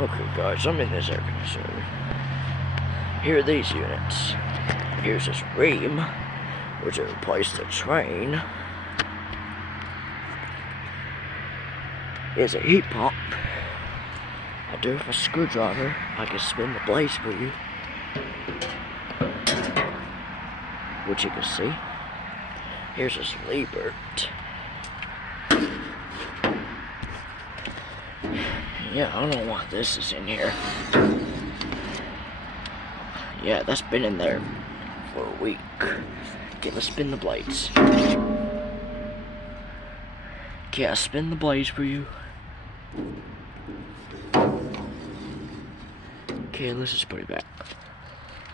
Okay guys, I'm in this air conditioner. Here are these units. Here's this Rheem, which I replaced the Trane. Here's a heat pump. I do have a screwdriver. I can spin the blades for you, which you can see. Here's this lever. Yeah, I don't know why this is in here. Yeah, that's been in there for a week. Okay, let's spin the blades. Okay, I'll spin the blades for you. Okay, let's just put it back.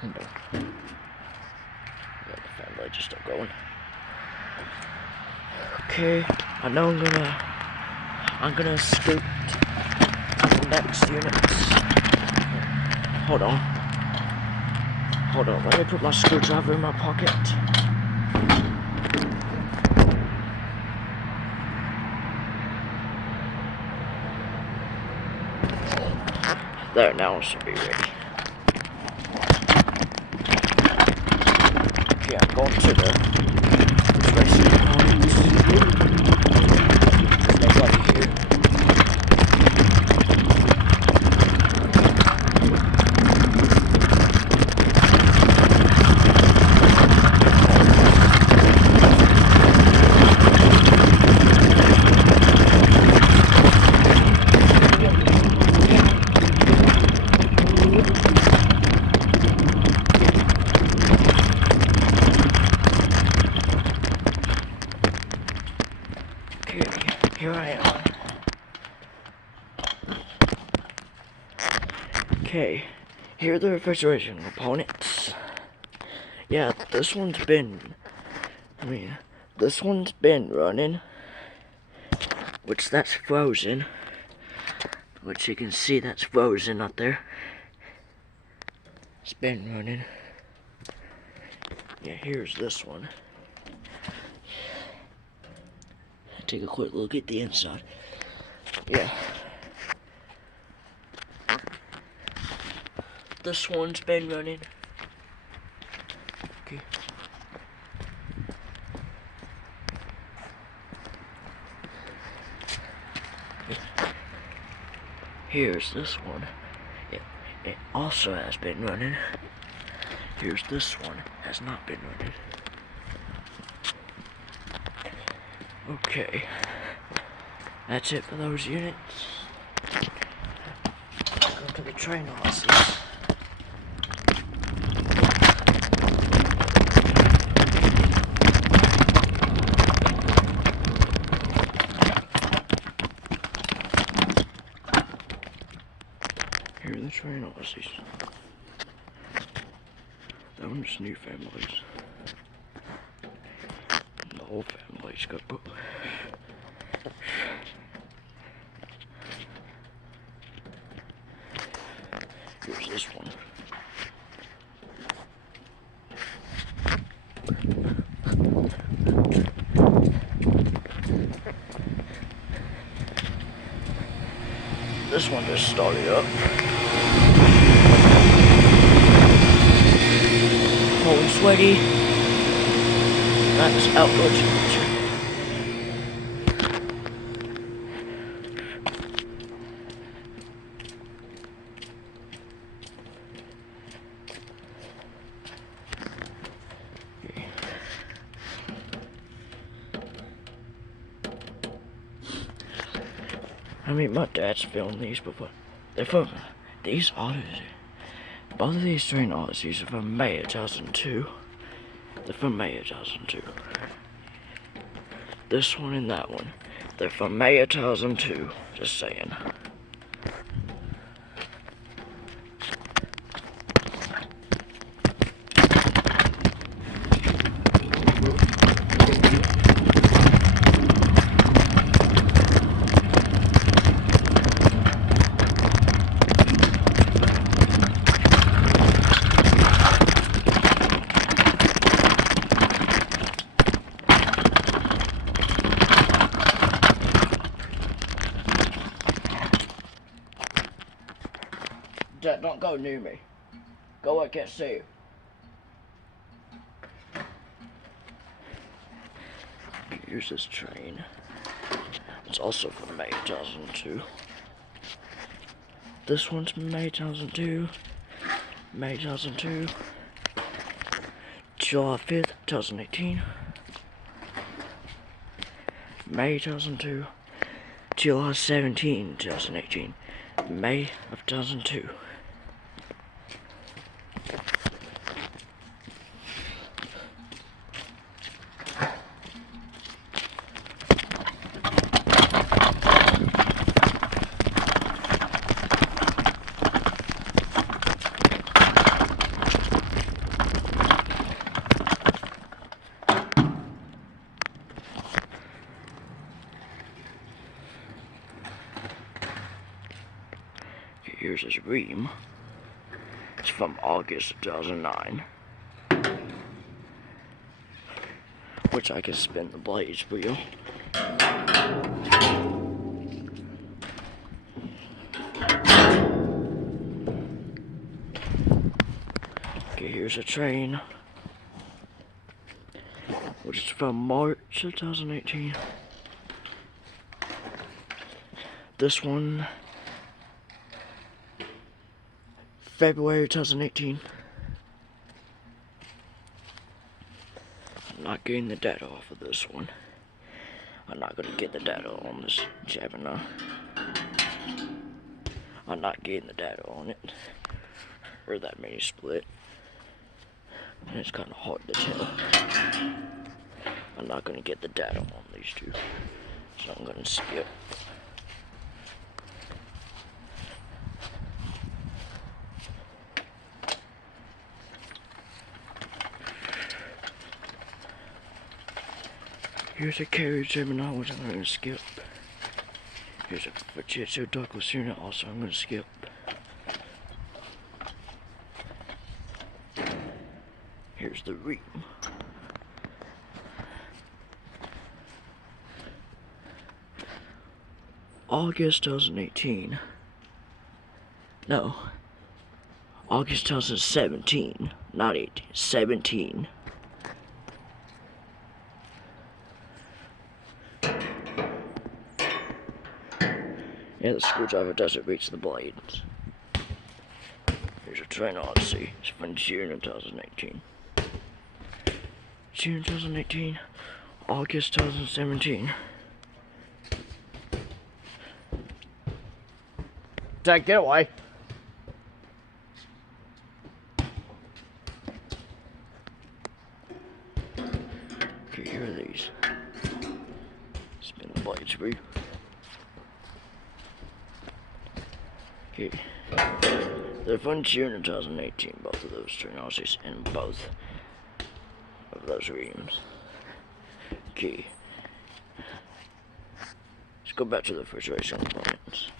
Yeah, the fan blades are still going. Okay, I know I'm gonna scoot to the next units. Hold on, let me put my screwdriver in my pocket. There, now it should be ready. Okay, I'm going to the racing components. There's nobody here. Here I am. Okay, here are the refrigeration components. Yeah, this one's been running, which that's frozen. Which you can see that's frozen up there. It's been running. Yeah, here's this one. Take a quick look at the inside. Yeah. This one's been running. Okay. Here's this one. It also has been running. Here's this one. Has not been running. Okay, that's it for those units. Go to the train houses. Here are the train houses. That one's new families. The whole family's got both. Here's this one. This one just started up. Cold and sweaty. That's outdoor temperature. I mean, my dad's filmed these before. They're from these Odysseys. Both of these train Odysseys are from May 2002. They're from May 2002. This one and that one. They're from May 2002. Just saying. Dad, don't go near me. Go, I can't see you. Here's this Trane. It's also from May 2002. This one's May 2002. May 2002. July 5th, 2018. May 2002. July 17, 2018. May of 2002. Here's his Rheem. It's from August 2009. Which I can spin the blades wheel. Okay, here's a Trane. Which is from March 2018. This one, February 2018. I'm not getting the data off of this one. I'm not gonna get the data on this Gemini. I'm not getting the data on it. Or that mini split. And it's kinda hard to tell. I'm not gonna get the data on these two. So I'm gonna skip. Here's a carriage Gemini, which I'm going to skip. Here's a Fujitsu Douglas unit, also I'm going to skip. Here's the Rheem. August 2018. No. August 2017. Not 18. 17. Yeah, the screwdriver doesn't reach the blades. Here's a Trane Odyssey. It's from June of 2018. June 2018. August 2017. Dad, get away. Okay, here are these. Spin the blades for you. Okay. They're from June of 2018, both of those Trane Odysseys and both of those Rheems. Okay. Let's go back to the refrigeration components.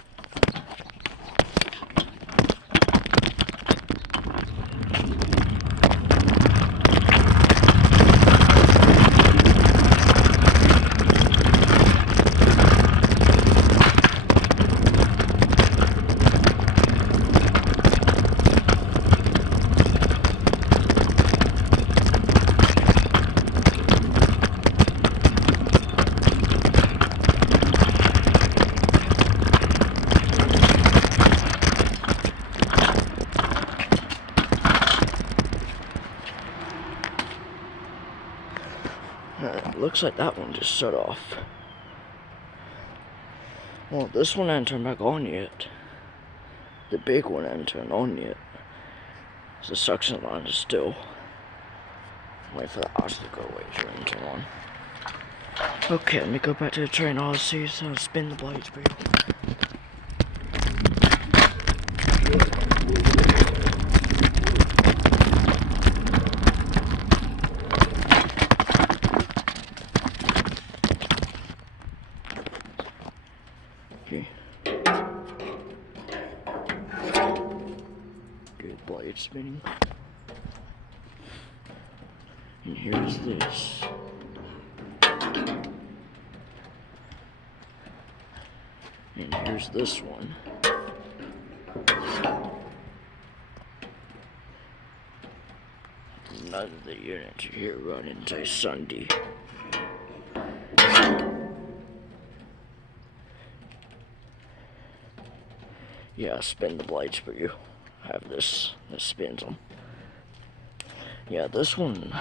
Looks like that one just shut off. Well, this one hasn't turned back on yet. The big one hasn't turned on yet. So the suction line is still waiting for the ice to go away so it can turn on. Okay, let me go back to the Trane Odyssey so I'll spin the blades wheel. Good blade spinning. And here's this. And here's this one. none of the units here run until Sunday. Yeah, I spin the blades for you. I have this spins them. Yeah, this one,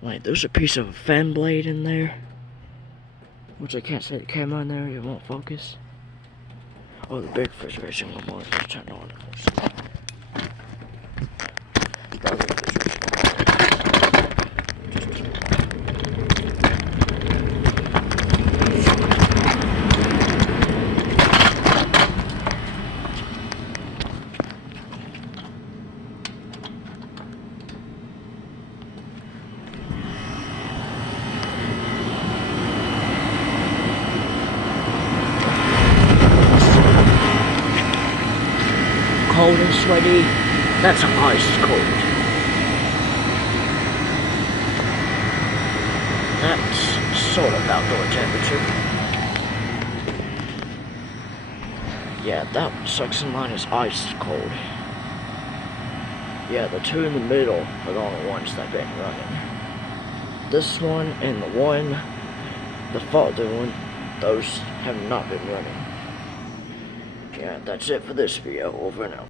like, there's a piece of a fan blade in there, which I can't see the camera in there, it won't focus. Oh, the big refrigeration component is turned on. Cold and sweaty, that's ice cold. That's sort of outdoor temperature. Yeah, that suction line is ice cold. Yeah, the two in the middle are the only ones that have been running. This one and the one, the farther one, those have not been running. Yeah, that's it for this video. Over and out.